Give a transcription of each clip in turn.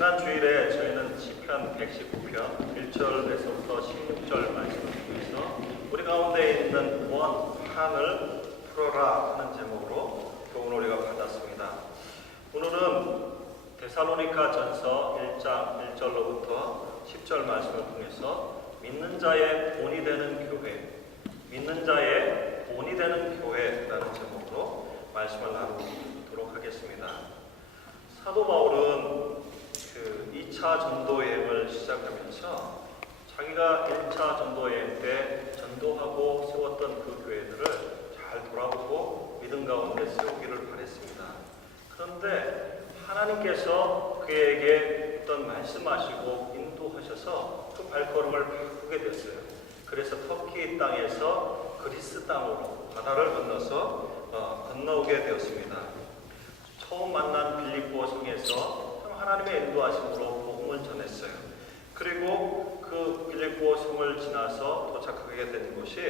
지난 주일에 저희는 시편 119편 1절에서부터 16절 말씀을 통해서 우리 가운데 있는 원한을 풀어라 하는 제목으로 교훈을 우리가 받았습니다. 오늘은 데살로니가 전서 1장 1절로부터 10절 말씀을 통해서 믿는 자의 본이 되는 교회, 믿는 자의 본이 되는 교회라는 제목으로 말씀을 나누도록 하겠습니다. 사도 바울은 2차 전도 여행을 시작하면서 자기가 1차 전도 여행 때 전도하고 세웠던 그 교회들을 잘 돌아보고 믿음 가운데 세우기를 바랬습니다. 그런데 하나님께서 그에게 어떤 말씀하시고 인도하셔서 그 발걸음을 바꾸게 됐어요. 그래서 터키 땅에서 그리스 땅으로 바다를 건너서 건너오게 되었습니다. 처음 만난 빌립보 성에서 하나님의 인도하심으로 복음을 전했어요. 그리고 그 빌립보 성을 지나서 도착하게 된 곳이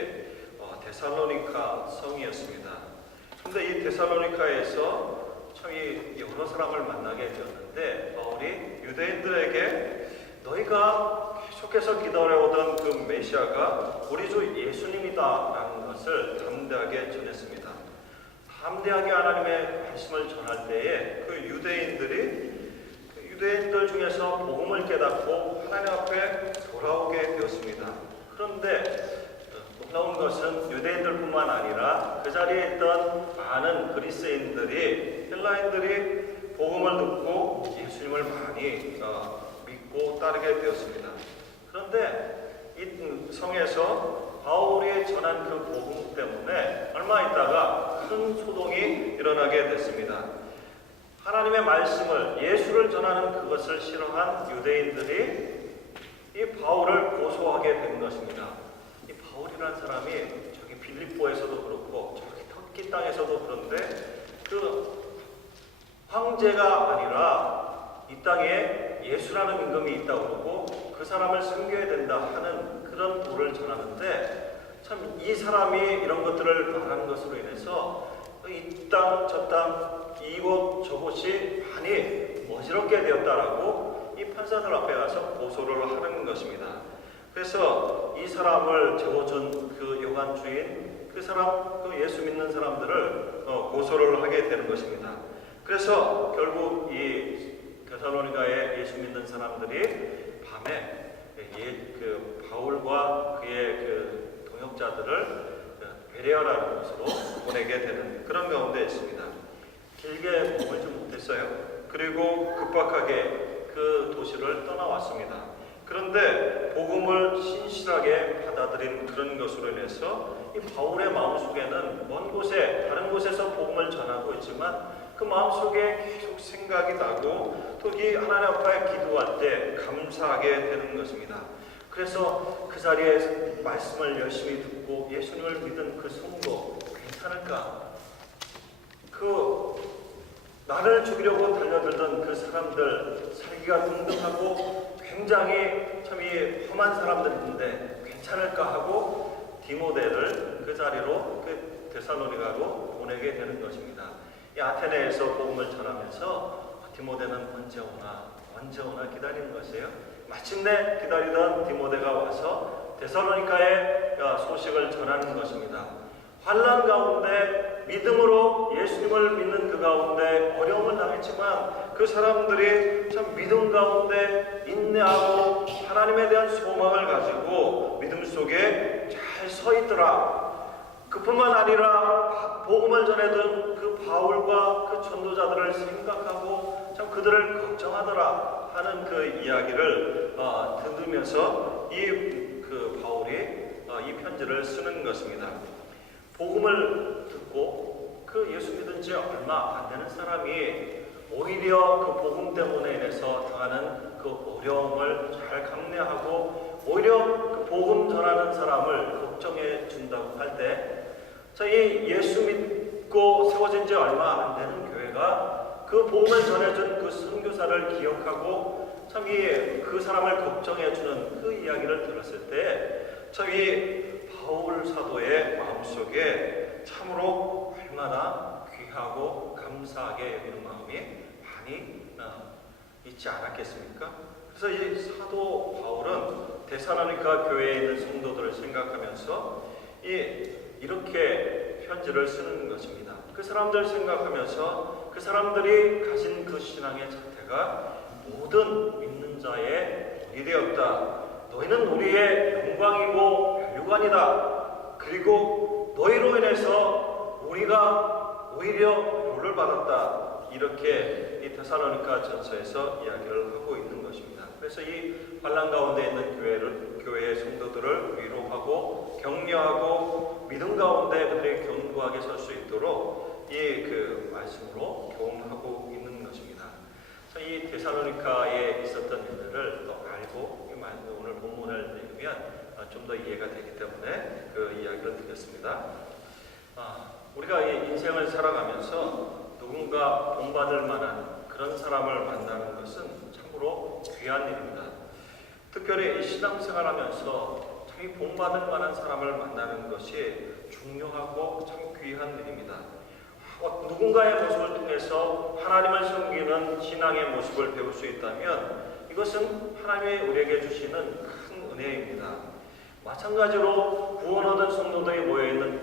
데살로니가 성이었습니다. 그런데 이 데살로니카에서 참 여러 사람을 만나게 되었는데 바울이 유대인들에게 너희가 계속해서 기다려오던 그 메시아가 우리 주 예수님이다라는 것을 담대하게 전했습니다. 담대하게 하나님의 말씀을 전할 때에 그 유대인들 중에서 복음을 깨닫고 하나님 앞에 돌아오게 되었습니다. 그런데 놀라운 것은 유대인들뿐만 아니라 그 자리에 있던 많은 그리스인들이 헬라인들이 복음을 듣고 예수님을 많이 믿고 따르게 되었습니다. 그런데 이 성에서 바울이 전한 그 복음 때문에 얼마 있다가 큰 소동이 일어나게 됐습니다. 하나님의 말씀을, 예수를 전하는 그것을 싫어한 유대인들이 이 바울을 고소하게 된 것입니다. 이 바울이라는 사람이 저기 빌립보에서도 그렇고 저기 터키 땅에서도 그런데 그 황제가 아니라 이 땅에 예수라는 임금이 있다고 그러고 그 사람을 섬겨야 된다 하는 그런 도를 전하는데 참 이 사람이 이런 것들을 말하는 것으로 인해서 이 땅, 저 땅, 이곳, 저곳이 많이 어지럽게 되었다라고 이 판사들 앞에 가서 고소를 하는 것입니다. 그래서 이 사람을 재워준 그 여관 주인, 그 사람, 그 예수 믿는 사람들을 고소를 하게 되는 것입니다. 그래서 결국 이 데살로니가의 예수 믿는 사람들이 밤에 그 바울과 그의 그 동역자들을 베레아라는 곳으로 보내게 되는 그런 가운데 있습니다. 길게 머물지 못했어요. 그리고 급박하게 그 도시를 떠나왔습니다. 그런데 복음을 신실하게 받아들인 그런 것으로 인해서 이 바울의 마음속에는 먼 곳에 다른 곳에서 복음을 전하고 있지만 그 마음속에 계속 생각이 나고 또 이 하나님 앞에 기도할 때 감사하게 되는 것입니다. 그래서 그 자리에 말씀을 열심히 듣고 예수님을 믿은 그 성도 괜찮을까? 나를 죽이려고 달려들던 그 사람들 살기가 등등하고 굉장히 참 험한 사람들인데 괜찮을까 하고 디모데를 그 자리로 그 데살로니가로 보내게 되는 것입니다. 이 아테네에서 복음을 전하면서 디모데는 언제 오나 기다리는 것이에요. 마침내 기다리던 디모데가 와서 데살로니가의 소식을 전하는 것입니다. 환난 가운데 믿음으로 예수님을 믿는 그 가운데 어려움을 당했지만 그 사람들이 참 믿음 가운데 인내하고 하나님에 대한 소망을 가지고 믿음 속에 잘 서 있더라. 그뿐만 아니라 복음을 전해준 그 바울과 그 전도자들을 생각하고 참 그들을 걱정하더라 하는 그 이야기를 들으면서 그 바울이 이 편지를 쓰는 것입니다. 복음을 듣고 그 예수 믿은 지 얼마 안 되는 사람이 오히려 그 복음 때문에 인해서 당하는 그 어려움을 잘 감내하고 오히려 그 복음 전하는 사람을 걱정해 준다고 할 때 이 예수 믿고 세워진 지 얼마 안 되는 교회가 그 복음을 전해준 그 선교사를 기억하고 참 그 사람을 걱정해 주는 그 이야기를 들었을 때 저희 바울 사도의 마음속에 참으로 얼마나 귀하고 감사하게 여기는 마음이 많이 이 있지 않았겠습니까? 그래서 이 사도 바울은 데살로니가 교회에 있는 성도들을 생각하면서 이렇게 편지를 쓰는 것입니다. 그 사람들 생각하면서 그 사람들이 가진 그 신앙의 자태가 모든 믿는 자의 본이 되었다. 너희는 우리의 영광이고 혈육안이다. 그리고 너희로 인해서 우리가 오히려 묘를 받았다. 이렇게 이 데살로니가 전서에서 이야기를 하고 있는 것입니다. 그래서 이 환난 가운데 있는 교회의 성도들을 위로하고 격려하고 믿음 가운데 그들이 견고하게 설 수 있도록 그 말씀으로 교훈하고 있는 것입니다. 이 데살로니가에 있었던 일들을 더 알고 오늘 본문을 읽으면 좀 더 이해가 되기 때문에 그 이야기를 드렸습니다. 우리가 이 인생을 살아가면서 누군가 본받을 만한 그런 사람을 만나는 것은 참으로 귀한 일입니다. 특별히 이 신앙생활하면서 참 본받을 만한 사람을 만나는 것이 중요하고 참 귀한 일입니다. 누군가의 모습을 통해서 하나님을 섬기는 신앙의 모습을 배울 수 있다면 이것은 하나님이 우리에게 주시는 큰 은혜입니다. 마찬가지로 구원 얻은 성도들이 모여있는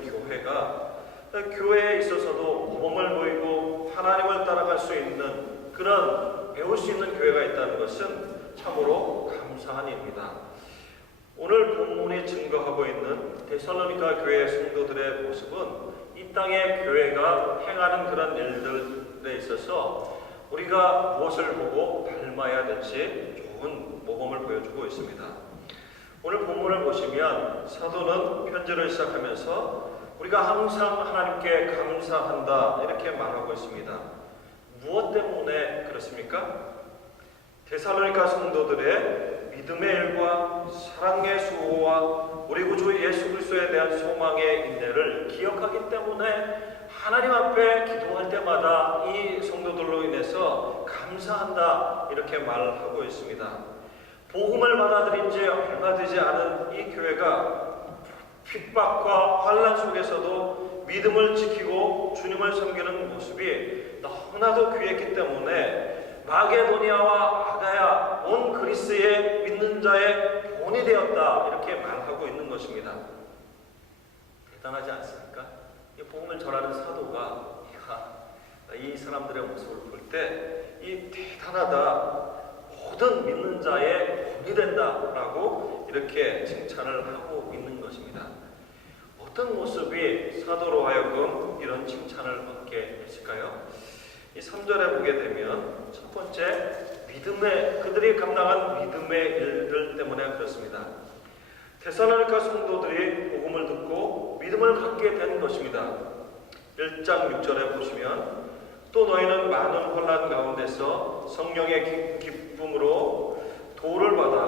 교회에 있어서도 모범을 보이고 하나님을 따라갈 수 있는 그런 배울 수 있는 교회가 있다는 것은 참으로 감사한 일입니다. 오늘 본문이 증거하고 있는 데살로니가 교회 성도들의 모습은 이 땅의 교회가 행하는 그런 일들에 있어서 우리가 무엇을 보고 닮아야 될지 좋은 모범을 보여주고 있습니다. 오늘 본문을 보시면 사도는 편지를 시작하면서 우리가 항상 하나님께 감사한다 이렇게 말하고 있습니다. 무엇 때문에 그렇습니까? 데살로니가 성도들의 믿음의 일과 사랑의 수고와 우리 구주 예수 그리스도에 대한 소망의 인내를 기억하기 때문에 하나님 앞에 기도할 때마다 이 성도들로 인해서 감사한다 이렇게 말하고 있습니다. 복음을 받아들인 지 얼마 되지 않은 이 교회가 핍박과 환난 속에서도 믿음을 지키고 주님을 섬기는 모습이 너무나도 귀했기 때문에 마게도니아와 아가야 온 그리스의 믿는 자의 본이 되었다 이렇게 말하고 있는 것입니다. 대단하지 않습니까? 이 복음을 전하는 사도가 이 사람들의 모습을 볼 때 이 대단하다, 모든 믿는 자의 본이 된다라고 이렇게 칭찬을 하고 있는 것입니다. 어떤 모습이 사도로 하여금 이런 칭찬을 받게 했을까요? 이 3절에 보게 되면 첫 번째 그들이 감당한 믿음의 일들 때문에 그렇습니다. 데살로니가 성도들이 복음을 듣고 믿음을 갖게 된 것입니다. 1장 6절에 보시면 또 너희는 많은 혼란 가운데서 성령의 기쁨으로 도를 받아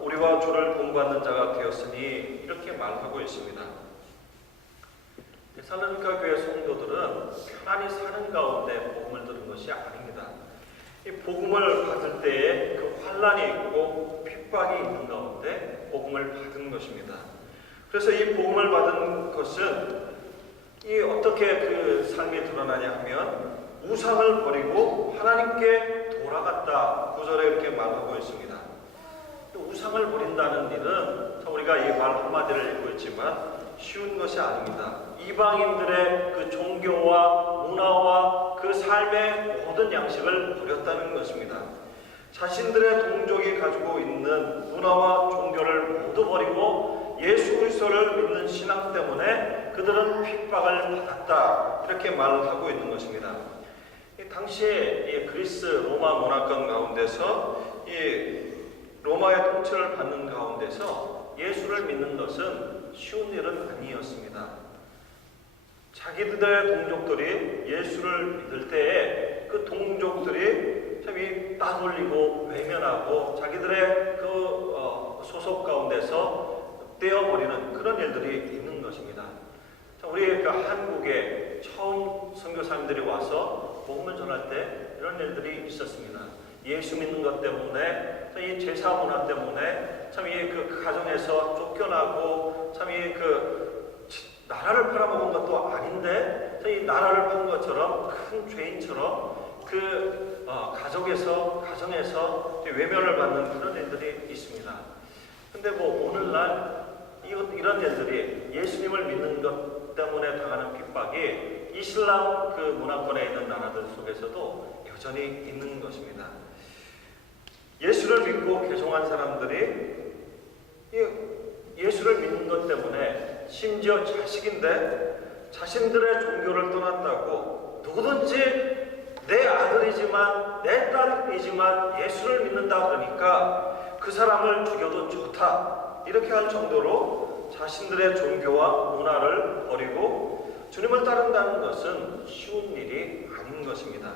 우리와 주를 본받는 자가 되었으니 이렇게 말하고 있습니다. 데살로니가 교회 성도들은 편안히 사는 가운데 복음을 들은 것이 아닙니다. 이 복음을 받을 때에 그 환란이 있고 핍박이 있는 가운데 복음을 받은 것입니다. 그래서 이 복음을 받은 것은 어떻게 그 삶이 드러나냐 하면 우상을 버리고 하나님께 돌아갔다. 9절에 이렇게 말하고 있습니다. 우상을 버린다는 일은 우리가 이 말 한마디를 읽고 있지만 쉬운 것이 아닙니다. 이방인들의 그 종교와 문화와 그 삶의 모든 양식을 버렸다는 것입니다. 자신들의 동족이 가지고 있는 문화와 종교를 모두 버리고 예수 그리스도를 믿는 신앙 때문에 그들은 핍박을 받았다. 이렇게 말을 하고 있는 것입니다. 당시에 그리스 로마 문화권 가운데서 로마의 통치를 받는 가운데서 예수를 믿는 것은 쉬운 일은 아니었습니다. 자기들의 동족들이 예수를 믿을 때에 그 동족들이 참 따돌리고 외면하고 자기들의 그 소속 가운데서 떼어버리는 그런 일들이 있는 것입니다. 우리 그 한국에 처음 선교사님들이 와서 복음을 전할 때 이런 일들이 있었습니다. 예수 믿는 것 때문에 이 제사 문화 때문에 참 그 가정에서 쫓겨나고 참 그 나라를 팔아먹은 것도 아닌데 이 나라를 판 것처럼 큰 죄인처럼 그 가정에서 외면을 받는 그런 일들이 있습니다. 근데 뭐 오늘날 이런 일들이 예수님을 믿는 것 때문에 당하는 핍박이 이슬람 그 문화권에 있는 나라들 속에서도 여전히 있는 것입니다. 예수를 믿고 개종한 사람들이 예수를 믿는 것 때문에 심지어 자식인데 자신들의 종교를 떠났다고 누구든지 내 아들이지만 내 딸이지만 예수를 믿는다 그러니까 그 사람을 죽여도 좋다 이렇게 할 정도로 자신들의 종교와 문화를 버리고 주님을 따른다는 것은 쉬운 일이 아닌 것입니다.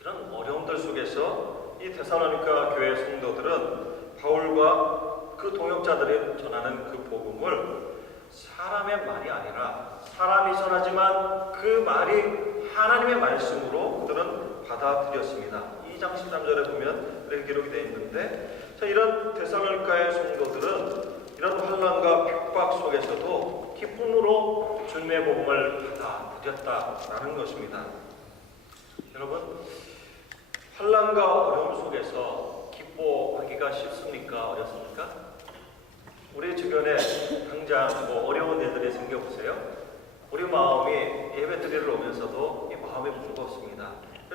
이런 어려움들 속에서 이 데살로니가 교회 성도들은 바울과 그 동역자들이 전하는 그 복음을 사람의 말이 아니라 사람이 전하지만 그 말이 하나님의 말씀으로 그들은 받아들였습니다. 2장 13절에 보면 이렇게 기록이 되어 있는데 이런 데살로니가의 성도들은 이런 환난과 핍박 속에서도 기쁨으로 주님의 복음을 받아들였다라는 것입니다. 여러분, 환난과 어려움 속에서 기뻐하기가 쉽습니까? 어렵습니까? 우리 주변에 당장 어려운 일들이 생겨보세요. 우리 마음이 예배 드리러 오면서도 이 마음이 무겁습니다.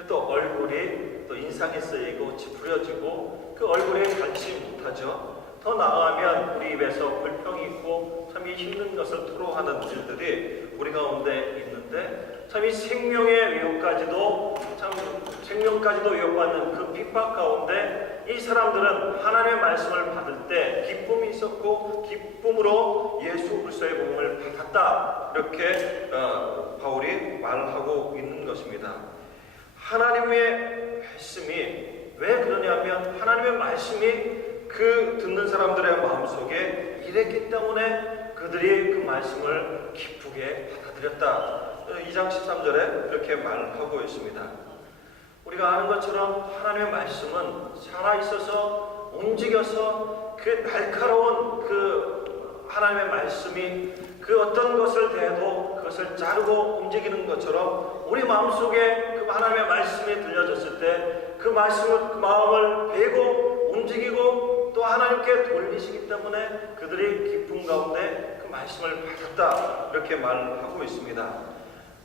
또 얼굴이 또 인상이 쓰이고 찌푸려지고 그 얼굴에 관심 못하죠. 더 나아가면 우리 입에서 불평이 있고 참 이 힘든 것을 토로하는 일들이 우리 가운데 있는데 참 이 생명의 위협까지도 생명까지도 위협받는 그 핍박 가운데 이 사람들은 하나님의 말씀을 받을 때 기쁨이 있었고 기쁨으로 예수 그리스도의 복음을 받았다 이렇게 바울이 말하고 있는 것입니다. 하나님의 말씀이 왜 그러냐면 하나님의 말씀이 그 듣는 사람들의 마음속에 일했기 때문에 그들이 그 말씀을 기쁘게 받아들였다. 2장 13절에 이렇게 말하고 있습니다. 우리가 아는 것처럼 하나님의 말씀은 살아있어서 움직여서 그 날카로운 그 하나님의 말씀이 그 어떤 것을 대해도 그것을 자르고 움직이는 것처럼 우리 마음속에 그 하나님의 말씀이 들려졌을 때 그 말씀을 그 마음을 베고 움직이고 또 하나님께 돌리시기 때문에 그들이 기쁨 가운데 그 말씀을 받았다 이렇게 말하고 있습니다.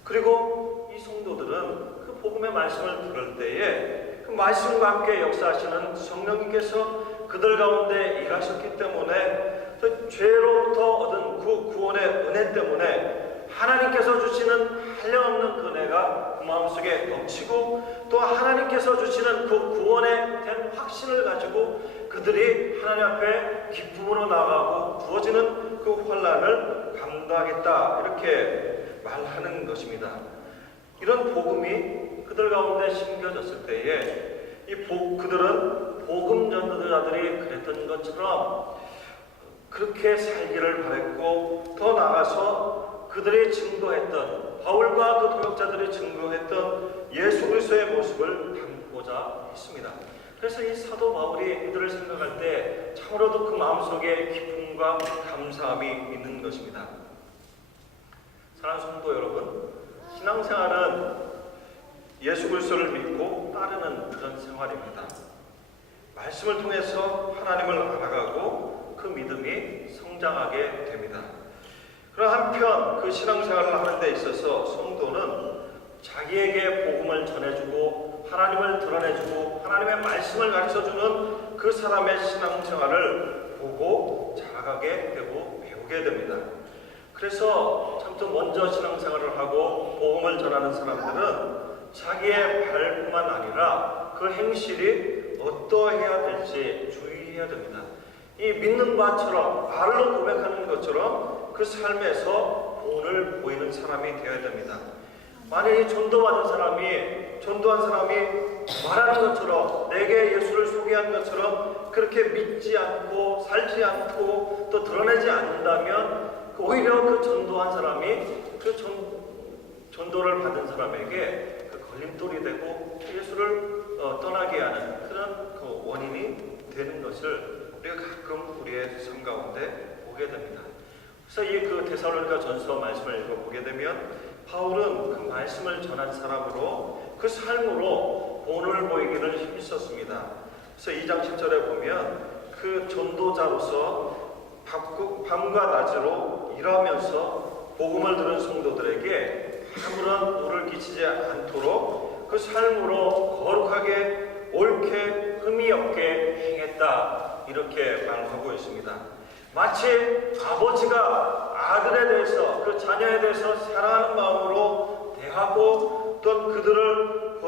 그리고 이 성도들은 그 복음의 말씀을 들을 때에 그 말씀과 함께 역사하시는 성령님께서 그들 가운데 일하셨기 때문에 그 죄로부터 얻은 그 구원의 은혜 때문에 하나님께서 주시는 한량없는 그 은혜가 그 마음속에 넘치고 또 하나님께서 주시는 그 구원에 대한 확신을 가지고 그들이 하나님 앞에 기쁨으로 나아가고 부어지는 그 환난을 감당하겠다 이렇게 말하는 것입니다. 이런 복음이 그들 가운데 심겨졌을 때에 그들은 복음 전도자들이 그랬던 것처럼 그렇게 살기를 바랬고 더 나아가서 그들이 증거했던 바울과 그 동역자들이 증거했던 예수 그리스도의 모습을 담고자 했습니다. 그래서 이 사도 바울이 이들을 생각할 때 참으로도 그 마음속에 기쁨과 감사함이 있는 것입니다. 사랑하는 성도 여러분, 신앙생활은 예수 그리스도를 믿고 따르는 그런 생활입니다. 말씀을 통해서 하나님을 알아가고 그 믿음이 성장하게 됩니다. 그러나 한편 그 신앙생활을 하는 데 있어서 성도는 자기에게 복음을 전해주고 하나님을 드러내주고 하나님의 말씀을 가르쳐주는 그 사람의 신앙생활을 보고 자라가게 되고 배우게 됩니다. 그래서 참 더 먼저 신앙생활을 하고 복음을 전하는 사람들은 자기의 말뿐만 아니라 그 행실이 어떠해야 될지 주의해야 됩니다. 이 믿는 바처럼 말로 고백하는 것처럼 그 삶에서 본을 보이는 사람이 되어야 됩니다. 만약에 전도한 사람이 말하는 것처럼 내게 예수를 소개한 것처럼 그렇게 믿지 않고 살지 않고 또 드러내지 않는다면 오히려 그 전도한 사람이 그 전도를 받은 사람에게 그 걸림돌이 되고 예수를 떠나게 하는 그런 그 원인이 되는 것을 우리가 가끔 우리의 삶 가운데 보게 됩니다. 그래서 이 그 데살로니가 전서 말씀을 읽어보게 되면 바울은 그 말씀을 전한 사람으로 그 삶으로 본을 보이기를 힘썼습니다. 그래서 2장 10절에 보면 그 전도자로서 밤과 낮으로 일하면서 복음을 들은 성도들에게 아무런 우를 끼치지 않도록 그 삶으로 거룩하게 옳게 흠이 없게 행했다, 이렇게 말하고 있습니다. 마치 아버지가 아들에 대해서, 그 자녀에 대해서 사랑하는 마음으로 대하고 또 그들을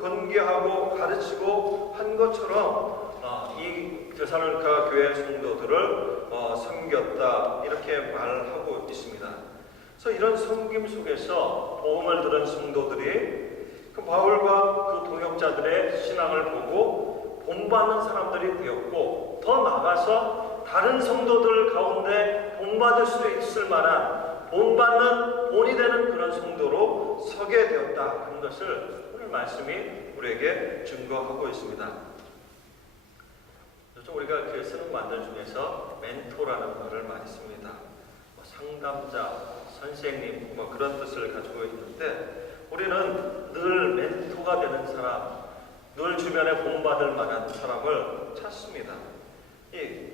권계하고 가르치고 한 것처럼 이 데살로니가 교회 성도들을 섬겼다, 이렇게 말하고 있습니다. 그래서 이런 섬김 속에서 복음을 들은 성도들이 그 바울과 그 동역자들의 신앙을 보고 본받는 사람들이 되었고, 더 나아가서 다른 성도들 가운데 본받을 수 있을 만한 본받는 본이 되는 그런 성도로 서게 되었다 하는 것을 오늘 말씀이 우리에게 증거하고 있습니다. 요즘 우리가 그 쓰는 말들 중에서 멘토라는 말을 많이 씁니다. 상담자, 선생님 그런 뜻을 가지고 있는데, 우리는 늘 멘토가 되는 사람, 늘 주변에 본받을 만한 사람을 찾습니다. 이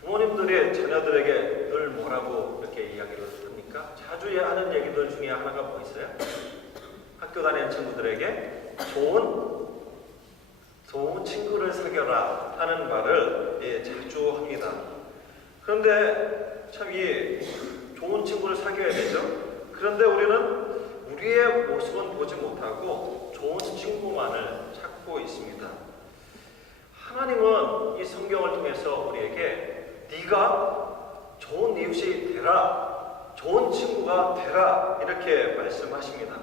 부모님들이 자녀들에게 늘 뭐라고 이렇게 이야기를 합니까? 자주 하는 얘기들 중에 하나가 뭐 있어요? 학교 다니는 친구들에게 좋은 친구를 사귀어라 하는 말을 자주 합니다. 그런데 참 이 좋은 친구를 사귀어야 되죠. 그런데 우리는 우리의 모습은 보지 못하고 좋은 친구만을 찾고 있습니다. 하나님은 이 성경을 통해서 우리에게 네가 좋은 이웃이 되라, 좋은 친구가 되라, 이렇게 말씀하십니다.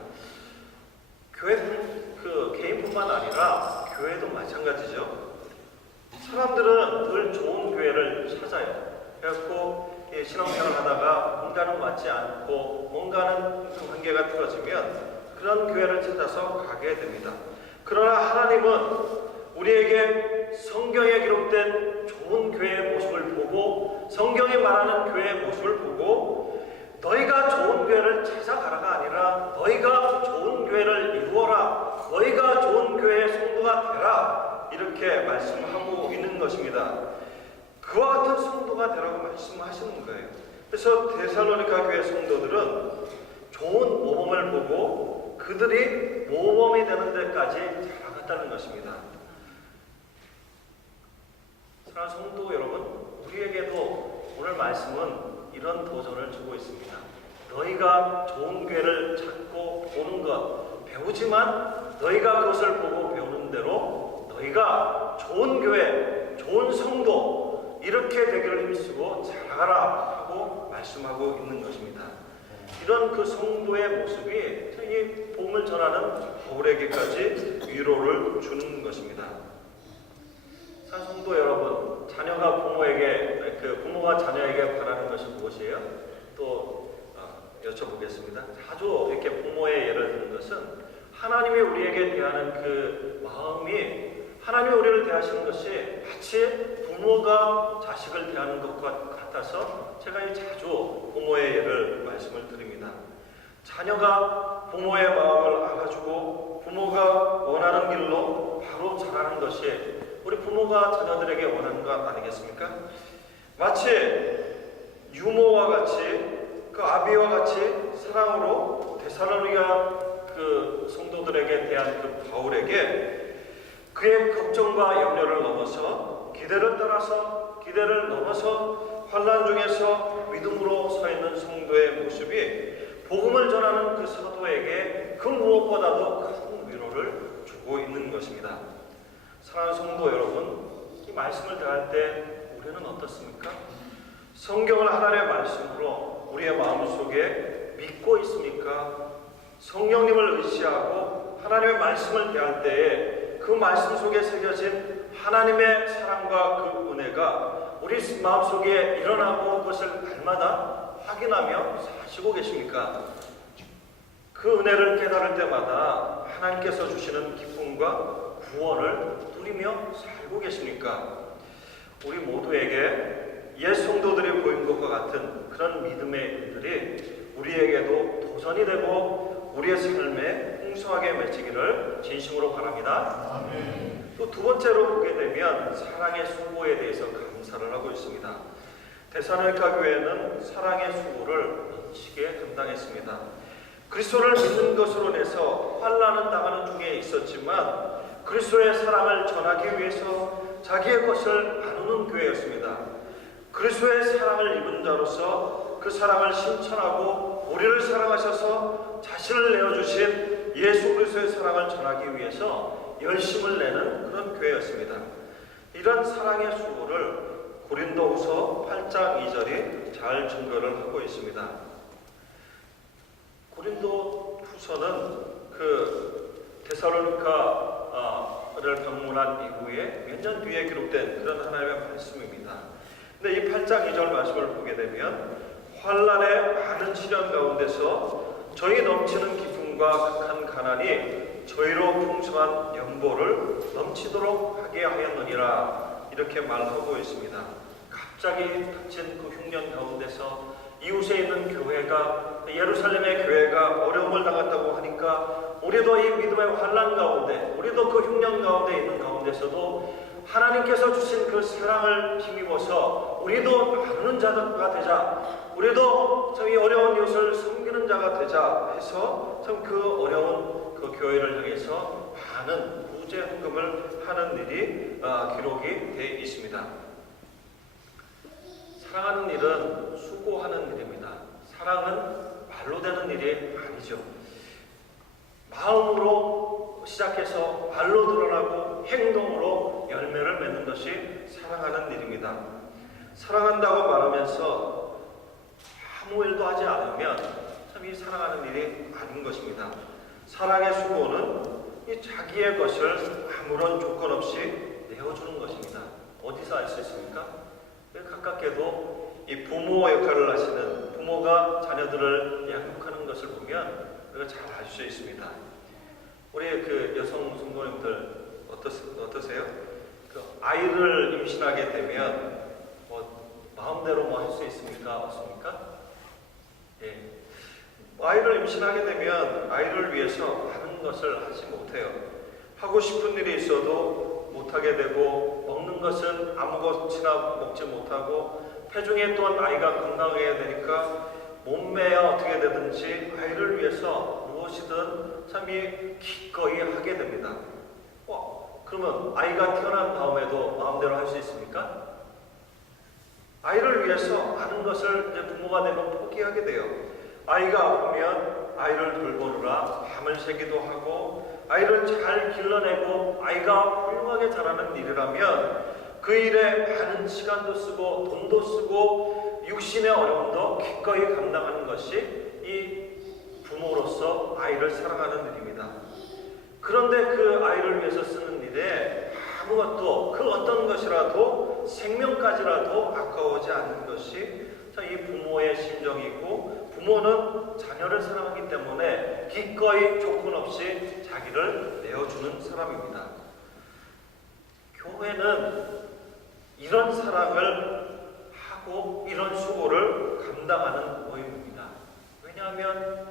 교회는 그 개인뿐만 아니라 교회도 마찬가지죠. 사람들은 늘 좋은 교회를 찾아요. 그래서 신앙생활을 하다가 뭔가는 맞지 않고 뭔가는 그 관계가 틀어지면 그런 교회를 찾아서 가게 됩니다. 그러나 하나님은 우리에게 성경에 기록된 좋은 교회의 모습을 보고, 성경이 말하는 교회의 모습을 보고, 너희가 좋은 교회를 찾아가라가 아니라 너희가 좋은 교회를 이루어라, 너희가 좋은 교회의 성도가 되라, 이렇게 말씀하고 있는 것입니다. 그와 같은 성도가 되라고 말씀하시는 거예요. 그래서 데살로니가 교회 성도들은 좋은 모범을 보고 그들이 모범이 되는 데까지 자라갔다는 것입니다. 사랑하는 성도 여러분, 우리에게도 오늘 말씀은 이런 도전을 주고 있습니다. 너희가 좋은 교회를 찾고 보는 것, 배우지만 너희가 그것을 보고 배우는 대로 너희가 좋은 교회, 좋은 성도, 이렇게 되기를 힘쓰고 자라가라 하고 말씀하고 있는 것입니다. 이런 그 성도의 모습이 이 복음을 전하는 바울에게까지 위로를 주는 것입니다. 성도 여러분, 자녀가 부모가 자녀에게 바라는 것이 무엇이에요? 또 여쭤보겠습니다. 자주 이렇게 부모의 예를 드는 것은 하나님이 우리에게 대하는 그 마음이, 하나님이 우리를 대하시는 것이 마치 부모가 자식을 대하는 것과 같아서 제가 자주 부모의 예를 말씀을 드립니다. 자녀가 부모의 마음을 알아주고 부모가 원하는 길로 바로 자라는 것이 우리 부모가 자녀들에게 원하는 것 아니겠습니까? 마치 유모와 같이, 그 아비와 같이 사랑으로 데살로니가 그 성도들에게 대한 그 바울에게 그의 걱정과 염려를 넘어서 기대를 넘어서 환난 중에서 믿음으로 서 있는 성도의 모습이 복음을 전하는 그 사도에게 그 무엇보다도 큰 위로를 주고 있는 것입니다. 사랑하는 성도 여러분, 이 말씀을 대할 때 우리는 어떻습니까? 성경을 하나님의 말씀으로 우리의 마음속에 믿고 있습니까? 성령님을 의지하고 하나님의 말씀을 대할 때에 그 말씀 속에 새겨진 하나님의 사랑과 그 은혜가 우리 마음속에 일어나고 그것을 날마다 확인하며 사시고 계십니까? 그 은혜를 깨달을 때마다 하나님께서 주시는 기쁨과 구원을 누리며 살고 계십니까? 우리 모두에게 옛 성도들이 보인 것과 같은 그런 믿음의 일들이 우리에게도 도전이 되고 우리의 삶에 풍성하게 맺히기를 진심으로 바랍니다. 또 두 번째로 보게 되면 사랑의 수고에 대해서 감사를 하고 있습니다. 데살로니가 교회는 사랑의 수고를 넘치게 감당했습니다. 그리스도를 믿는 것으로 인해서 환난은 당하는 중에 있었지만 그리스도의 사랑을 전하기 위해서 자기의 것을 나누는 교회였습니다. 그리스도의 사랑을 입은 자로서 그 사랑을 실천하고 우리를 사랑하셔서 자신을 내어주신 예수 그리스도의 사랑을 전하기 위해서 열심을 내는 그런 교회였습니다. 이런 사랑의 수고를 고린도후서 8장 2절이 잘 증거를 하고 있습니다. 고린도후서는 그 데살로니가를 방문한 이후에 몇 년 뒤에 기록된 그런 하나님의 말씀입니다. 근데 이 8장 2절 말씀을 보게 되면 환난의 많은 시련 가운데서 저희 넘치는 기쁨과 극한 가난이 저희로 풍성한 연보를 넘치도록 하게 하였느니라 이렇게 말하고 있습니다. 갑자기 닥친 그 흉년 가운데서 이웃에 있는 교회가 예루살렘의 교회가 어려움을 당했다고 하니까 우리도 이 믿음의 환난 가운데 우리도 그 흉년 가운데 있는 가운데서도 하나님께서 주신 그 사랑을 힘입어서 우리도 나누는 자가 되자 우리도 저희 어려운 이웃을 섬기는 자가 되자 해서 참 그 어려운 그 교회를 향해서 많은 구제 헌금을 하는 일이 기록이 되어 있습니다. 사랑하는 일은 수고하는 일입니다. 사랑은 말로 되는 일이 아니죠. 마음으로 시작해서 말로 드러나고 행동으로 열매를 맺는 것이 사랑하는 일입니다. 사랑한다고 말하면서 아무 일도 하지 않으면 참 이 사랑하는 일이 아닌 것입니다. 사랑의 수고는 이 자기의 것을 아무런 조건 없이 내어주는 것입니다. 어디서 알 수 있습니까? 가깝게도 이 부모 역할을 하시는 부모가 자녀들을 양육하는 것을 보면 우리가 잘 알 수 있습니다. 우리 그 여성 성도님들 어떠세요? 그 아이를 임신하게 되면 마음대로 할 수 있습니까? 없습니까? 예. 아이를 임신하게 되면 아이를 위해서 많은 것을 하지 못해요. 하고 싶은 일이 있어도 못하게 되고 먹는 것은 아무것이나 먹지 못하고 태중에 또한 아이가 건강해야 되니까 몸매야 어떻게 되든지 아이를 위해서 무엇이든 참 기꺼이 하게 됩니다. 그러면 아이가 태어난 다음에도 마음대로 할 수 있습니까? 아이를 위해서 많은 것을 이제 부모가 되면 포기하게 돼요. 아이가 아프면 아이를 돌보느라 밤을 새기도 하고 아이를 잘 길러내고 아이가 훌륭하게 자라는 일이라면 그 일에 많은 시간도 쓰고 돈도 쓰고 육신의 어려움도 기꺼이 감당하는 것이 이 부모로서 아이를 사랑하는 일입니다. 그런데 그 아이를 위해서 쓰는 일에 아무것도 그 어떤 것이라도 생명까지라도 아까워지 않는 것이 이 부모의 심정이고 부모는 자녀를 사랑하기 때문에 기꺼이 조건 없이 자기를 내어주는 사람입니다. 교회는 이런 사랑을 하고 이런 수고를 감당하는 모임입니다. 왜냐하면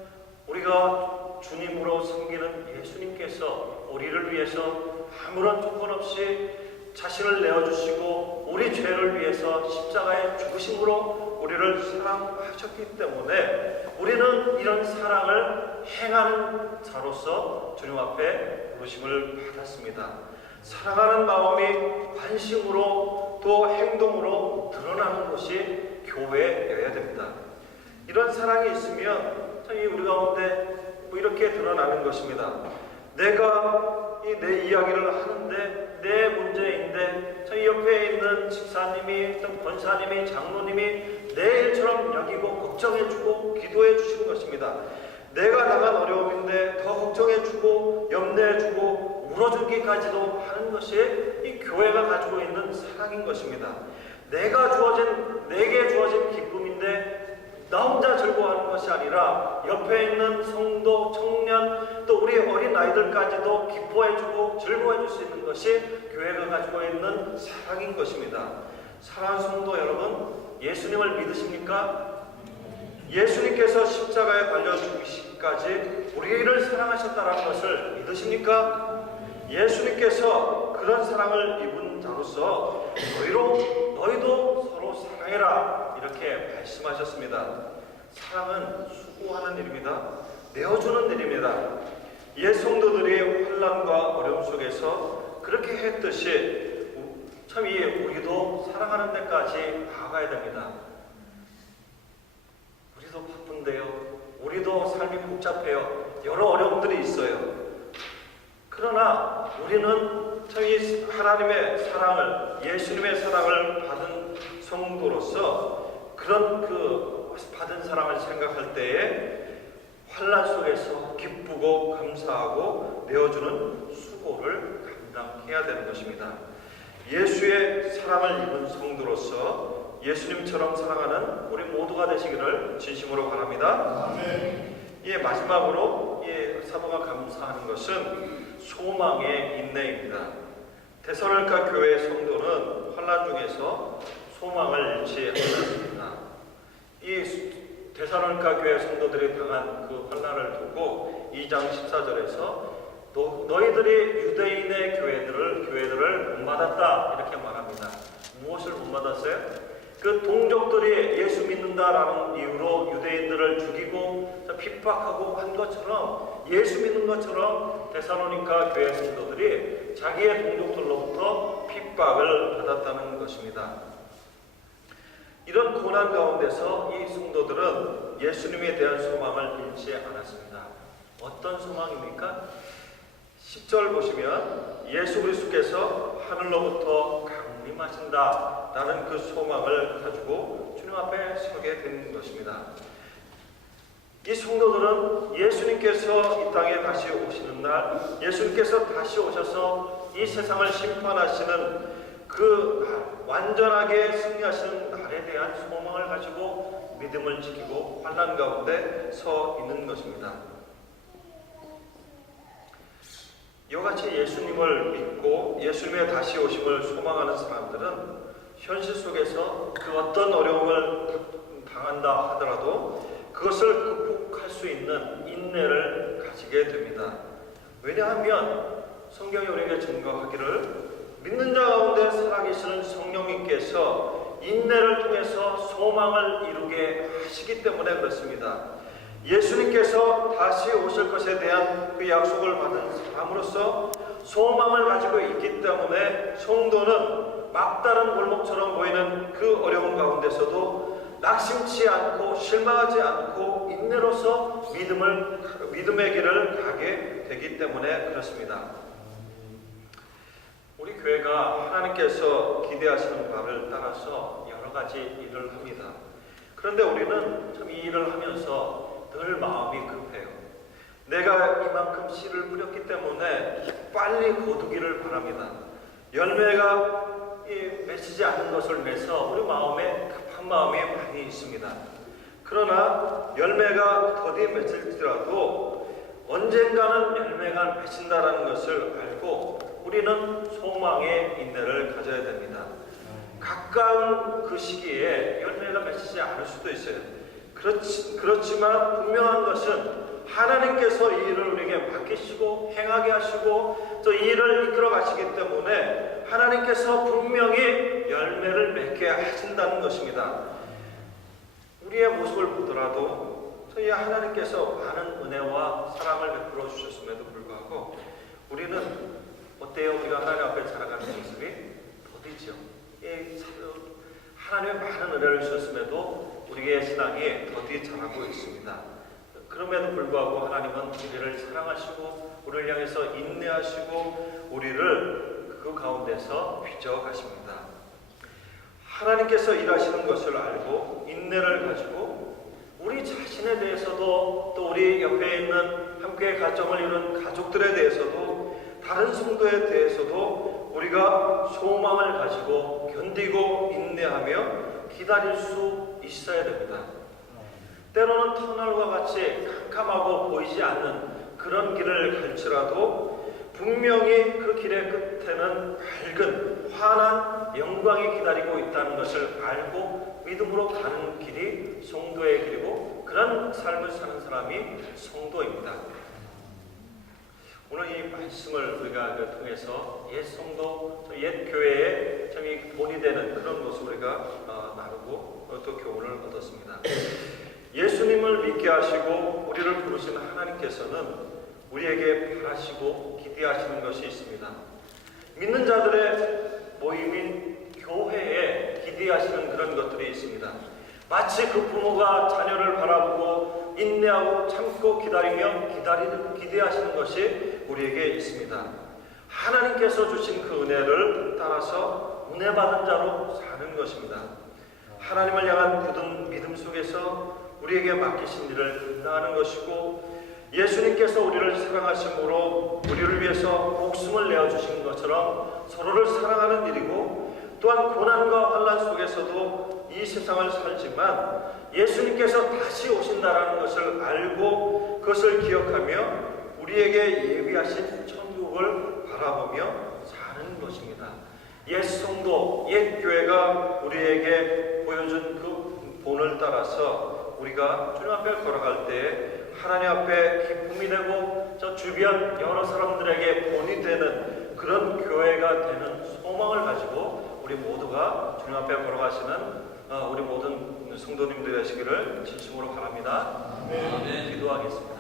우리가 주님으로 섬기는 예수님께서 우리를 위해서 아무런 조건 없이 자신을 내어주시고 우리 죄를 위해서 십자가에 죽으심으로 우리를 사랑하셨기 때문에 우리는 이런 사랑을 행하는 자로서 주님 앞에 부르심을 받았습니다. 사랑하는 마음이 관심으로 또 행동으로 드러나는 것이 교회여야 됩니다. 이런 사랑이 있으면 참 우리 가운데 이렇게 드러나는 것입니다. 내가 내 이야기를 하는데 내 문제인데 저희 옆에 있는 집사님이 또 권사님이 장로님이 내 일처럼 여기고 걱정해주고 기도해주시는 것입니다. 내가 당한 어려움인데 더 걱정해주고 염려해주고 울어주기까지도 하는 것이 이 교회가 가지고 있는 사랑인 것입니다. 내게 주어진 기쁨인데 나 혼자 즐거워하는 것이 아니라 옆에 있는 성도, 청년, 또 우리 어린 아이들까지도 기뻐해주고 즐거워해줄 수 있는 것이 교회가 가지고 있는 사랑인 것입니다. 사랑하는 성도 여러분, 예수님을 믿으십니까? 예수님께서 십자가에 달려 죽으시기까지 우리를 사랑하셨다는 것을 믿으십니까? 예수님께서 그런 사랑을 입은 자로서 너희도 서로 사랑해라 이렇게 말씀하셨습니다. 사랑은 수고하는 일입니다. 내어주는 일입니다. 옛 성도들이 환난과 어려움 속에서 그렇게 했듯이 참 우리도 사랑하는 데까지 나아가야 됩니다. 우리도 바쁜데요. 우리도 삶이 복잡해요. 여러 어려움들이 있어요. 그러나 우리는 저희 하나님의 사랑을, 예수님의 사랑을 받은 성도로서 그런 받은 사랑을 생각할 때에 환난 속에서 기쁘고 감사하고 내어주는 수고를 감당해야 되는 것입니다. 예수의 사랑을 입은 성도로서 예수님처럼 사랑하는 우리 모두가 되시기를 진심으로 바랍니다. 아멘. 마지막으로 사도가 감사하는 것은 소망의 인내입니다. 데살로니가 교회 성도는 환난 중에서 소망을 잃지 않았습니다. 이 데살로니가 교회 성도들이 당한 그 환난을 두고 2장 14절에서 너희들이 유대인의 교회들을 본받았다 이렇게 말합니다. 무엇을 본받았어요? 그 동족들이 예수 믿는다라는 이유로 유대인들을 죽이고 핍박하고 한 것처럼, 예수 믿는 것처럼 데살로니가 교회 성도들이 자기의 동족들로부터 핍박을 받았다는 것입니다. 이런 고난 가운데서 이 성도들은 예수님에 대한 소망을 잃지 않았습니다. 어떤 소망입니까? 10절 보시면 예수 그리스도께서 하늘로부터 강림하신다라는 그 소망을 가지고 주님 앞에 서게 된 것입니다. 이 성도들은 예수님께서 이 땅에 다시 오시는 날, 예수님께서 다시 오셔서 이 세상을 심판하시는 그 날, 완전하게 승리하시는 날에 대한 소망을 가지고 믿음을 지키고 환난 가운데 서 있는 것입니다. 이와 같이 예수님을 믿고 예수님의 다시 오심을 소망하는 사람들은 현실 속에서 그 어떤 어려움을 당한다 하더라도 그것을 극복할 수 있는 인내를 가지게 됩니다. 왜냐하면 성경이 우리에게 증거하기를 믿는 자 가운데 살아계시는 성령님께서 인내를 통해서 소망을 이루게 하시기 때문에 그렇습니다. 예수님께서 다시 오실 것에 대한 그 약속을 받은 사람으로서 소망을 가지고 있기 때문에 성도는 막다른 골목처럼 보이는 그 어려움 가운데서도 낙심치 않고 실망하지 않고 인내로서 믿음의 길을 가게 되기 때문에 그렇습니다. 우리 교회가 하나님께서 기대하시는 바를 따라서 여러 가지 일을 합니다. 그런데 우리는 참 이 일을 하면서 늘 마음이 급해요. 내가 이만큼 씨를 뿌렸기 때문에 빨리 거두기를 바랍니다. 열매가 맺히지 않는 것을 인해서 우리 마음에 급한 마음이 많이 있습니다. 그러나 열매가 더디 맺힐지라도 언젠가는 열매가 맺힌다는 것을 알고 우리는 소망의 인내를 가져야 됩니다. 가까운 그 시기에 열매가 맺히지 않을 수도 있어요. 그렇지만 분명한 것은 하나님께서 이 일을 우리에게 맡기시고 행하게 하시고 또 이 일을 이끌어 가시기 때문에 하나님께서 분명히 열매를 맺게 하신다는 것입니다. 우리의 모습을 보더라도 저희 하나님께서 많은 은혜와 사랑을 베풀어 주셨음에도 불구하고 우리는 어때요? 우리가 하나님 앞에 자라가는 모습이 더디죠. 하나님의 많은 은혜를 주셨음에도 우리의 신앙이 더디 자라고 있습니다. 그럼에도 불구하고 하나님은 우리를 사랑하시고 우리를 향해서 인내하시고 우리를 그 가운데서 빚어가십니다. 하나님께서 일하시는 것을 알고 인내를 가지고 우리 자신에 대해서도 또 우리 옆에 있는 함께 가정을 이룬 가족들에 대해서도 다른 성도에 대해서도 우리가 소망을 가지고 견디고 인내하며 기다릴 수 있어야 됩니다. 때로는 터널과 같이 캄캄하고 보이지 않는 그런 길을 갈지라도 분명히 그 길의 끝에는 밝은 환한 영광이 기다리고 있다는 것을 알고 믿음으로 가는 길이 성도의 길이고 그런 삶을 사는 사람이 성도입니다. 오늘 이 말씀을 우리가 통해서 옛 성도, 옛 교회에 참이 본이 되는 그런 모습 우리가 나누고 또 교훈을 얻었습니다. 예수님을 믿게 하시고 우리를 부르신 하나님께서는 우리에게 바라시고 기대하시는 것이 있습니다. 믿는 자들의 모임인 교회에 기대하시는 그런 것들이 있습니다. 마치 그 부모가 자녀를 바라보고 인내하고 참고 기다리며 기대하시는 것이 우리에게 있습니다. 하나님께서 주신 그 은혜를 따라서 은혜 받은 자로 사는 것입니다. 하나님을 향한 굳은 믿음 속에서 우리에게 맡기신 일을 감당하는 것이고, 예수님께서 우리를 사랑하심으로 우리를 위해서 목숨을 내어주신 것처럼 서로를 사랑하는 일이고, 또한 고난과 환난 속에서도 이 세상을 살지만 예수님께서 다시 오신다라는 것을 알고 그것을 기억하며 우리에게 예비하신 천국을 바라보며 사는 것입니다. 옛 성도, 옛 교회가 우리에게 보여준 그 본을 따라서 우리가 주님 앞에 걸어갈 때 하나님 앞에 기쁨이 되고 저 주변 여러 사람들에게 본이 되는 그런 교회가 되는 소망을 가지고 우리 모두가 주님 앞에 걸어가시는 우리 모든 성도님들 되시기를 진심으로 바랍니다. 기도하겠습니다.